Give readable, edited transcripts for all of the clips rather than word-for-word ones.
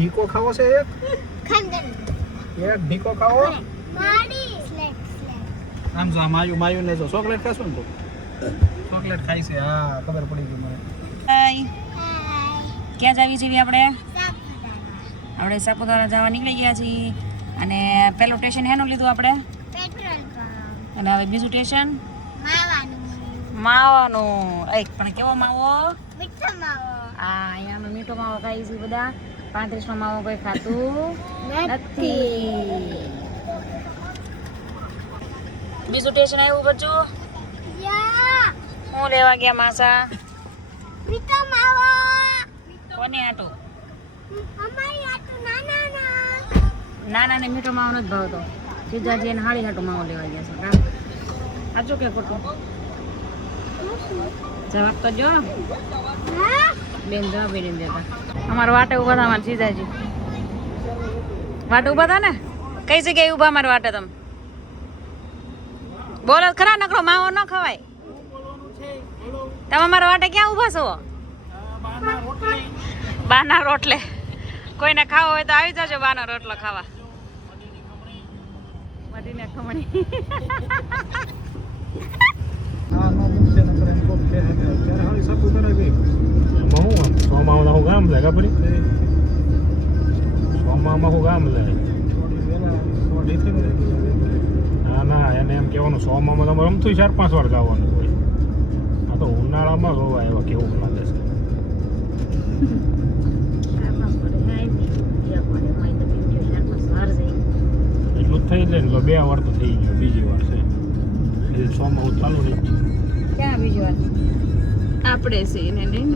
ઢીકો ખાવો છે એક ઢીકો ખાવો આમ જો આ માયુ ને જો ચોકલેટ ખાશો ને તો ચોકલેટ ખાઈ છે હા ખબર પડી ગઈ મને ક્યાં જાવી છીએ આપણે સાપુતારા જવા નીકળી ગયા છીએ અને પેલું સ્ટેશન હેનું લીધું આપણે અને હવે બીજું સ્ટેશન માવાનું પણ કેવો માવો હા અહીંયા અમે મીઠો માવો ખાઈએ છીએ બધા 35નો માવો કોઈ ખાતું નથી બીજું સ્ટેશન આવ્યું બચ્ચું હું લેવા ગયા માસા કોને આટો નાના ને મીઠો માવો નથી ભાવતો સીધાજી એને હાળી હાટો માવો લેવા ગયા છે કામ સાચું કે ખોટું જવાબ તો જો બેન જવાબ નહીં દેતા અમારા વાટે ઉભા હતા અમારા સીધાજી વાટે ઉભા હતા ને કઈ જગ્યાએ ઉભા અમારા વાટે તમે બોલો ખરા નકરો માવો ન ખવાય તમે અમારા વાટે ક્યાં ઉભા છો બાના રોટલે કોઈને ખાવો હોય તો આવી જજો બાનો રોટલો ખાવા મટીને ખમણી હા નો મુક્તે ન કરે કોક કે ત્યારે હાલી સાપુતારા ગઈ હું સોમામાં હું ગામ લે ખબરી સોમામાં હું ગામ લે થોડી વેલા થોડી ના એને એમ કહેવાનું સોમામાં તમારે રમતું 4-5 વાર જવાનું હોય આ તો ઉનાળામાં જોવા એવા કેવું લાગે છે એટલું થઈ જાય ને 2 વાર તો થઈ ગયો બીજી વાર છે એ સોમાં ચાલુ રહી ક્યાં બીજી વાર આપણે છે એને નહીં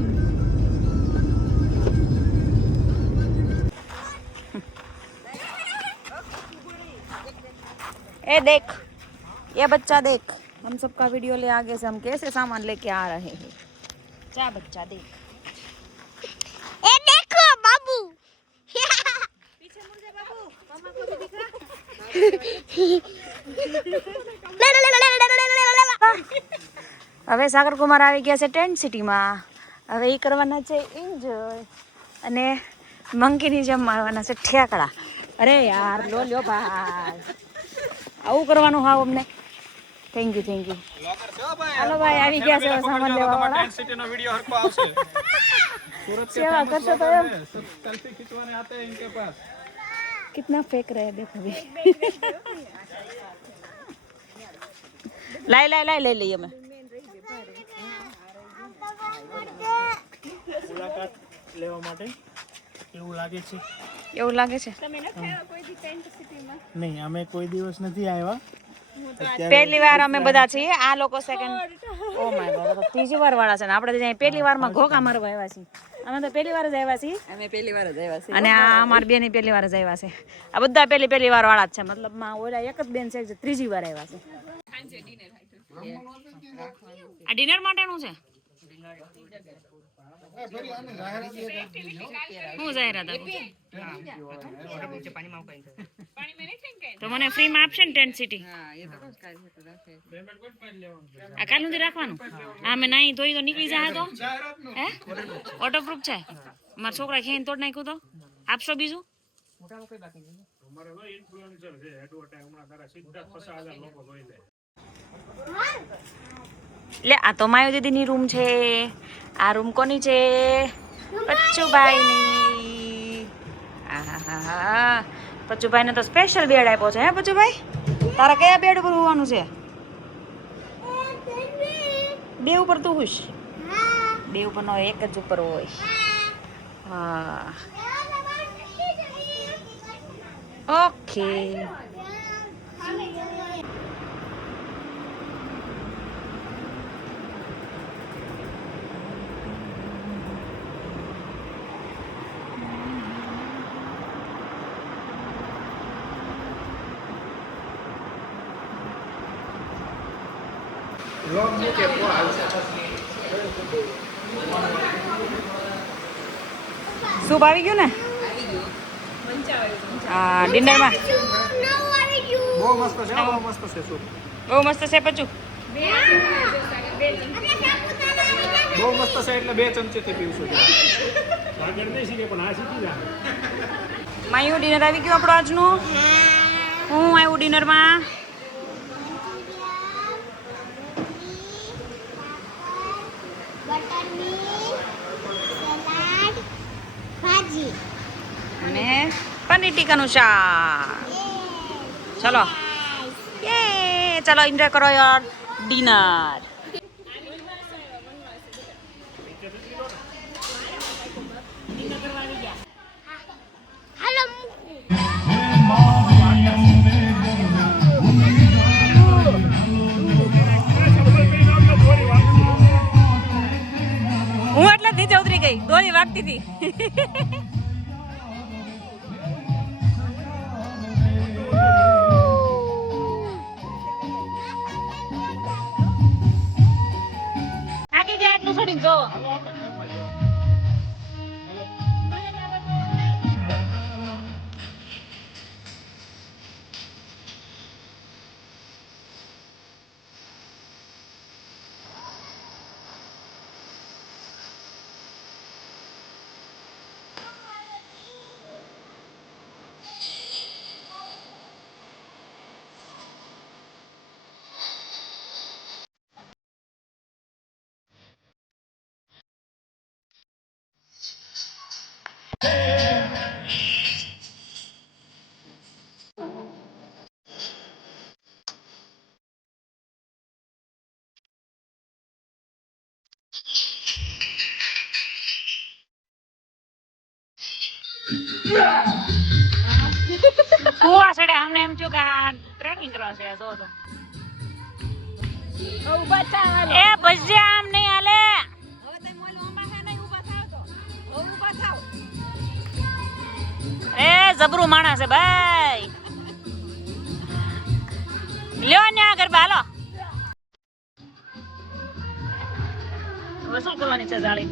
ए देख ये बच्चा देख हम सबका वीडियो ले आगे से हम कैसे सामान लेके आ रहे हैं क्या बच्चा देख ए देखो बाबू पीछे मुड़ जा बाबू मामा को भी दिखा હવે સાગર કુમાર આવી ગયા છે ટેન્ટ સિટીમાં હવે એ કરવાના છે એન્જોય અને મંકીની જેમ મારવાના છે ઠેકડા અરે યાર લો લ્યો ભાઈ આવું કરવાનું હા અમને થેન્ક યુ હાલો ભાઈ આવી ગયા છે સામાન લેવા વાળા ટેન્ટ સિટી નો વિડિયો હરકો આવશે सूरत के सेवा करते तो हम सेल्फी खिंचवाने आते हैं इनके पास कितना फेंक रहे हैं देखो भी लाई ले लिए मैं મુલાકાત લેવા માટે એવું લાગે છે તમે નથી આવ્યા કોઈ દી ટેન્ટ સિટીમાં નહીં અમે કોઈ દિવસ નથી આવ્યા પહેલી વાર અમે બધા છીએ આ લોકો સેકન્ડ ઓ માય ગોડ તો ત્રીજી વાર વાળા છે ને આપણે ત્યાં પહેલી વારમાં ઘોકા મારવા આવ્યા છીએ અમે તો પહેલી વાર જ આવ્યા છીએ અને આ અમારી બેની પહેલી વાર જ આવ્યા છે આ બધા પહેલી વાર વાળા જ છે મતલબ માં ઓલા એક જ બેન છે જે ત્રીજી વાર આવ્યા છે આ ડિનર માટેનું છે હું જાહેરાત તો મને ફ્રીમાં આપશે ને ટેન્ટ સિટી આ કાલ સુધી રાખવાનું હા મેં નાઈ ધોઈ તો નીકળી જાય તો હે વોટરપ્રૂફ છે મારા છોકરા ખેઈને તોડ નાખ્યું તો આપશો બીજું લે આ તો માયો દીદીની રૂમ છે આ રૂમ કોની છે પચ્ચુભાઈની આહાહા પચ્ચુભાઈને તો સ્પેશિયલ બેડ આપ્યો છે હે પચ્ચુભાઈ તારા કયા બેડ ઉપર હોવાનું છે બે ઉપર તું હુશ બે ઉપર નો એક જ ઉપર હોય હા ઓકે સૂપ આવી ગયું ને હા ડિનરમાં બહુ મસ્ત છે સૂપ બહુ મસ્ત છે પચું બહુ મસ્ત છે એટલે 2 ચમચીથી પીવશું આગળ નહીં શીખે પણ આ શીખી જાય. માયું ડિનર આવી ગયું આપણું આજનું. હું આવ્યું ડિનરમાં? સલાડ ભાજી અને પનીર ટીકાનું શાક. ચલો યે ચલો એન્જોય કરો યાર ડિનર. હાલો હું એટલે જ નીચે ઉતરી ગઈ, દોરી વાગતી હતી. આખી જાય એટલું છોડીને જો. કુવા સડે અમને એમ થયું કે આ ટ્રેકિંગ કરવા છે. જો તો એ ભજીયા આમ નહીં હાલે. એ જબરું માણસ છે ભાઈ. લ્યો ને આ ગરબા હાલો. વસૂલ કરવાની છે જાળી.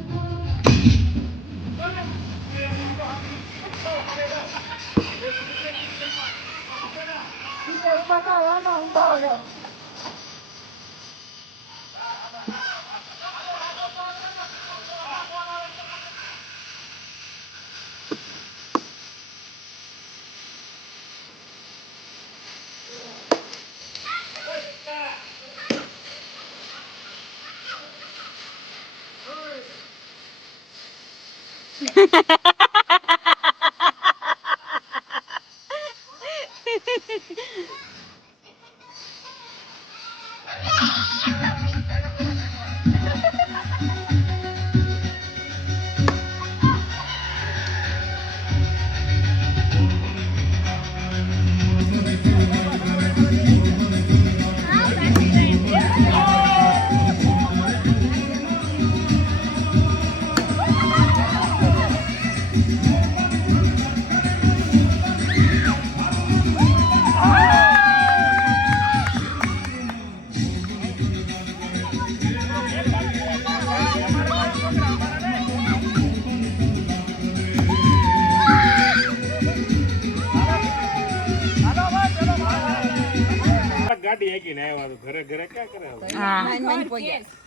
ગાડી હાકીને આવ્યા તો ઘરે ઘરે ક્યાં કરે હવે? હા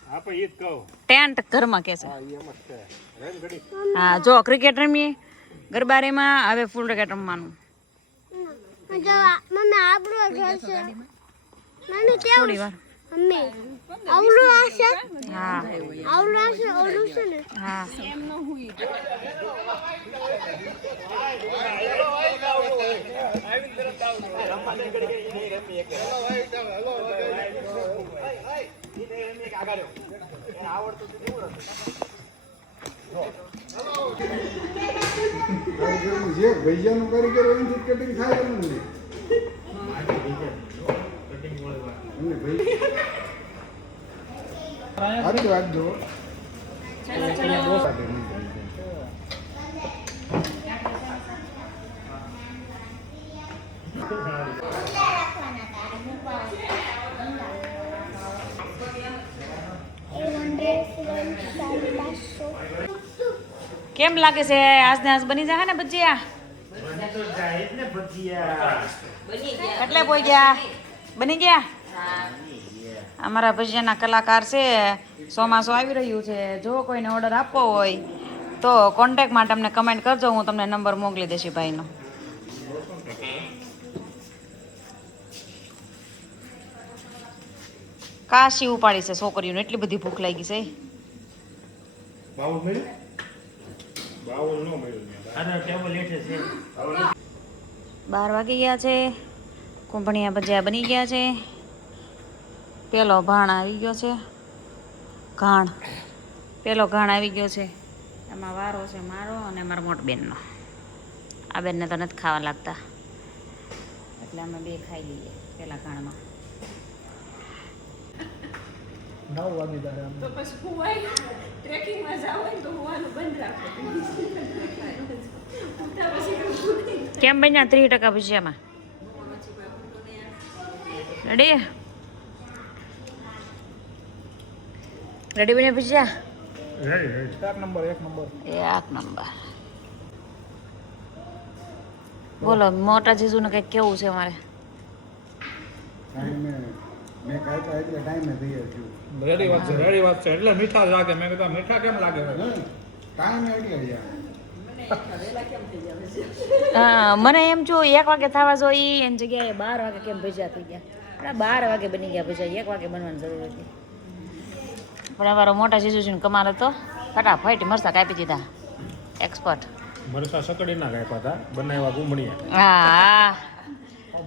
હા પણ ઈ જ કહું. ટેન્ટ ઘરમાં કે છે. હા ઈ એમ જ છે. રેન ઘડી. હા જો ક્રિકેટ રમીએ ગરબા રેમાં હવે ફૂલ ક્રિકેટ રમવાનું. જો મમ્મી આપણું ઘર છે મમ્મી કેવું થોડી વાર. મમ્મી આવડું આ છે હા આવડું આ છે ઓલું છે ને હા જે ભૈયાનું કારીગર હોય એની કટિંગ થાય એમ નહીં. હારું રાખજો. કેમ લાગે છે આજને આજ બની જાય ને ભજીયા? એટલે પોઈ ગયા બની ગયા. અમારા ભજીયાના કલાકાર છે. ચોમાસું આવી રહ્યું છે. જો કોઈને ઓર્ડર આપવો હોય તો કોન્ટેક્ટ માટે અમને કમેન્ટ કરજો, હું તમને નંબર મોકલી દઈશ ઈ ભાઈનો. કાશી ઉપાડી છે છોકરીઓને, એટલી બધી ભૂખ લાગી છે. બાઉલ મળ્યું? બાઉલ ન મળ્યું. આના ટેબલ હેઠે છે. 12 વાગી ગયા છે. કુંભણિયા ભજીયા બની ગયા છે. પેલો ભાણ આવી ગયો છે. પેલો ઘાણ આવી ગયો છે. એમાં વારો છે મારો અને મારા મોટ બેનનો. આ બેનને તો નથી ખાવા લાગતા, એટલે અમે બે ખાઈ લઈએ પેલા ઘાણમાં. 9 વાગી તારે આમ તો પછી હુવાય ટ્રેકિંગમાં જાવ હોય તો હુવાનું બંધ રાખો. કેમ બન્યા 30% ભજીયામાં? રેડી રેડી બન્યા ભજીયા? એક નંબર એક નંબર. બોલો મોટા જીજુને કંઈક કેવું છે મારે? મેં કાંઈ એટલે ટાઈમે થઈ ગયો. રેડી વાત છે એટલે મીઠા લાગે. મેં કીધું મીઠા કેમ લાગે? ટાઈમે એટલે યાર હા, મને એમ જો 1 વાગે થવા જો ઈ એની જગ્યાએ 12 વાગે કેમ ભજીયા થઈ ગયા? આપણે 12 વાગે બની ગયા ભજીયા, 1 વાગે બનવાની જરૂર હતી. પણ અમારો મોટા જીજુજીનો કમાલ હતો, ફટાફટ મરસા કાપી દીધા. એક્સપર્ટ. મરસા સકડીના કાપ્યા હતા, બનાવ્યા ગુમણીયા. હા,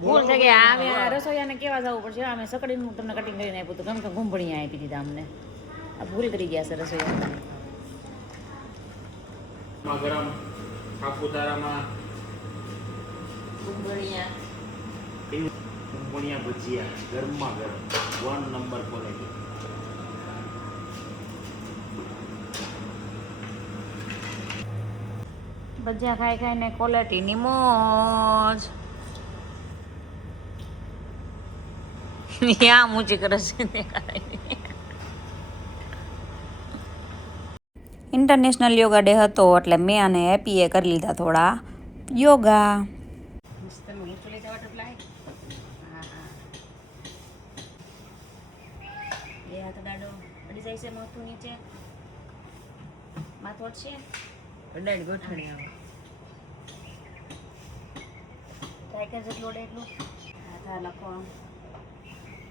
ભૂલ થઈ ગઈ. અમે રસોઈયાને કેવા જવું પડશે, અમે સકડીનું તમને કટિંગ કરીને આપ્યું હતું, ગમે તો ગુંભણીયા આપી દીધા અમને. આ ભૂલ કરી ગયા છે રસોઈયા. ગરમ સાપુતારામાં ગુમણીયા ભજીયા ગરમમાં ગરમ 1 નંબર ક્વોલિટી. ભજીયા ખાઈ ખાઈને ક્વોલિટીની મોજ. યા મૂચી કરે છે. ઇન્ટરનેશનલ યોગા ડે હતો એટલે મેં અને હેપીએ કરી લીધા થોડા યોગા.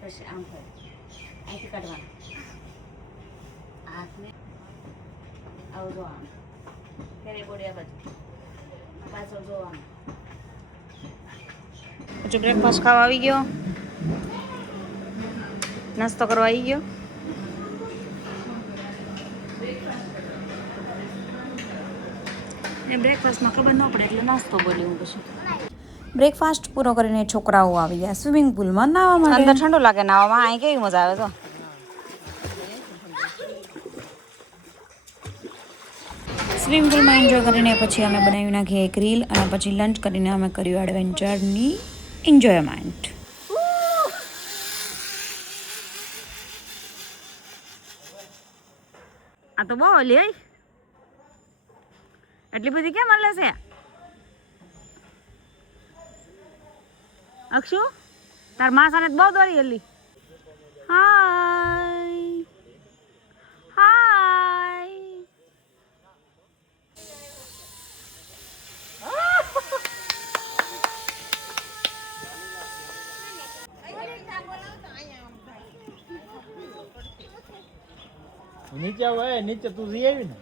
પછી આમ થાય અહીંથી કાઢવાનું હાથને આવું જોવાનું, ફેરે બોડી આ બાજુ પાછળ જોવાનું. પછી બ્રેકફાસ્ટ ખાવા આવી ગયો, નાસ્તો કરવા આવી ગયો. એ બ્રેકફાસ્ટમાં ખબર ન પડે એટલે નાસ્તો બોલી હું પછી. બ્રેકફાસ્ટ પૂરો કરીને છોકરાઓ આવી ગયા સ્વિમિંગ પુલમાં નાહવા માટે. અંદર ઠંડુ લાગે નાહવામાં, અહીં કેવી મજા આવે. તો સ્વિમિંગ પુલમાં એન્જોય કરીને પછી અમે બનાવી નાખીએ એક રીલ અને પછી લંચ કરીને અમે કર્યું એડવેન્ચરની એન્જોયમેન્ટ. આ તો બહુ લે એટલી બધી કેમ મળે છે અક્ષુ? તાર માસાને બહુ દોરી હલી. હાય હાય. નીચે આવે નીચે તું જઈ આવી ને.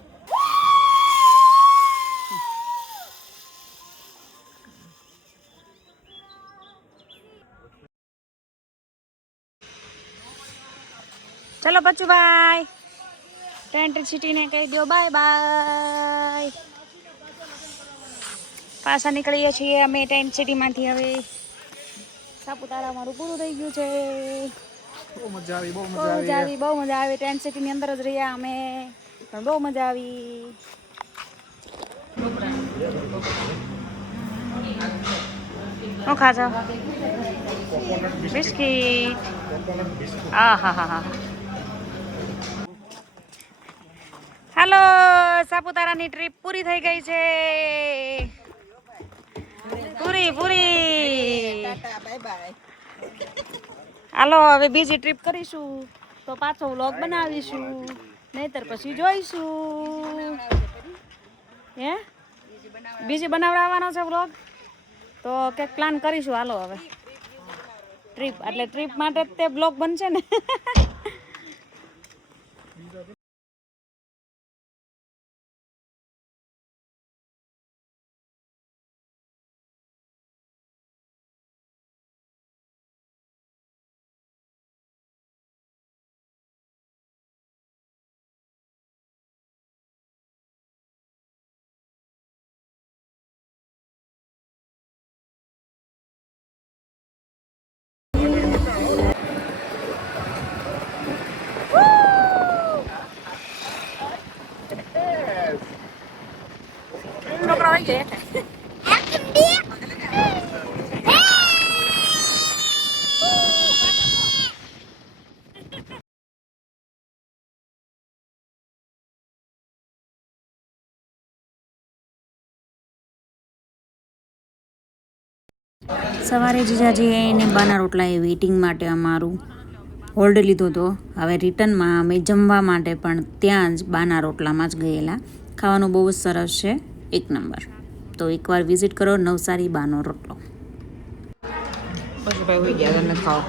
ચલો બચ્ચુભાઈ, ટેન્ટ સિટીને કહી દો બાય બાય. પાછા નીકળીએ છીએ અમે ટેન્ટ સિટીમાંથી. હવે સાપુતારા અમારું પૂરું થઈ ગયું છે. બહુ મજા આવી બહુ મજા આવી. ટેન્ટ સિટીની અંદર જ રહ્યા અમે, પણ બહુ મજા આવી. શું ખાજો? બિસ્કીટ. હા હા હા હા. હાલો, સાપુતારાની ટ્રીપ પૂરી થઈ ગઈ છે. પૂરી. હાલો હવે બીજી ટ્રીપ કરીશું તો પાછો વ્લોગ બનાવીશું, નહીતર પછી જોઈશું. હે બીજી બનાવડાવવાનો છે વ્લોગ તો કંઈક પ્લાન કરીશું હાલો હવે ટ્રીપ એટલે ટ્રીપ માટે જ તે બ્લોગ બનશે ને છોકરા આવી ગયા સવારે જીજાજીએ એને બાના રોટલાએ વેઇટિંગ માટે અમારું હોલ્ડ લીધો હતો હવે રિટર્નમાં અમે જમવા માટે પણ ત્યાં જ બાના રોટલામાં જ ગયેલા ખાવાનું બહુ જ સરસ છે એક નંબર તો એકવાર વિઝિટ કરો નવસારી બાનો રોટલો બસ ભાઈ હોઈ ગયા ખાઓ